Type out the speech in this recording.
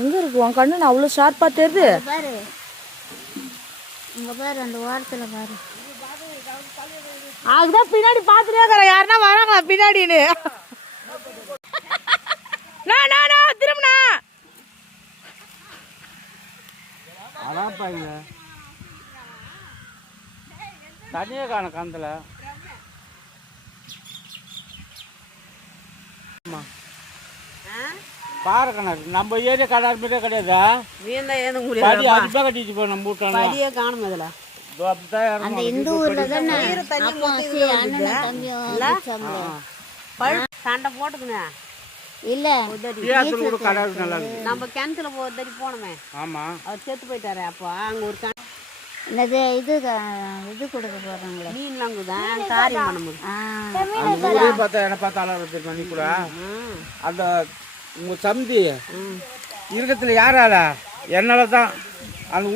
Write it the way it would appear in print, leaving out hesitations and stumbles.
எங்கே இருக்கு உன் கண்ணு அவ்வளோ ஷார்ப்பாக தெரியுது பாரு. இங்கே பாரு, அந்த ஓரத்தில் பாரு. அதுதான் பின்னாடி பார்த்துட்டே இருக்கிறேன், யாருன்னா வராங்களா பின்னாடின்னு. திரும்பினா அதான் பாருங்க தனியே காண கந்தல. பாரு கணக்கு நம்ம ஏரியா கடார் மீட்டே கிடையாதா? படி அதுதான் கட்டிச்சு போ நம்ம வீட்டான காணும் அதில். அந்த இந்த ஊர்ல தானே சண்டை போட்டுக்குங்க. இல்ல நம்ம கிணத்துல போனோமே. ஆமா அவர் செத்து போயிட்டாரு. அப்போ அங்க ஒரு என்னது இது இது கொடுக்க போறாங்களே மீன்லாம் தான் காரியம் பண்ண முடியும். பார்த்தா என்ன பார்த்தா மணி கூட அந்த உங்க சந்தி இருக்கத்துல யாரால என்னால தான் அந்த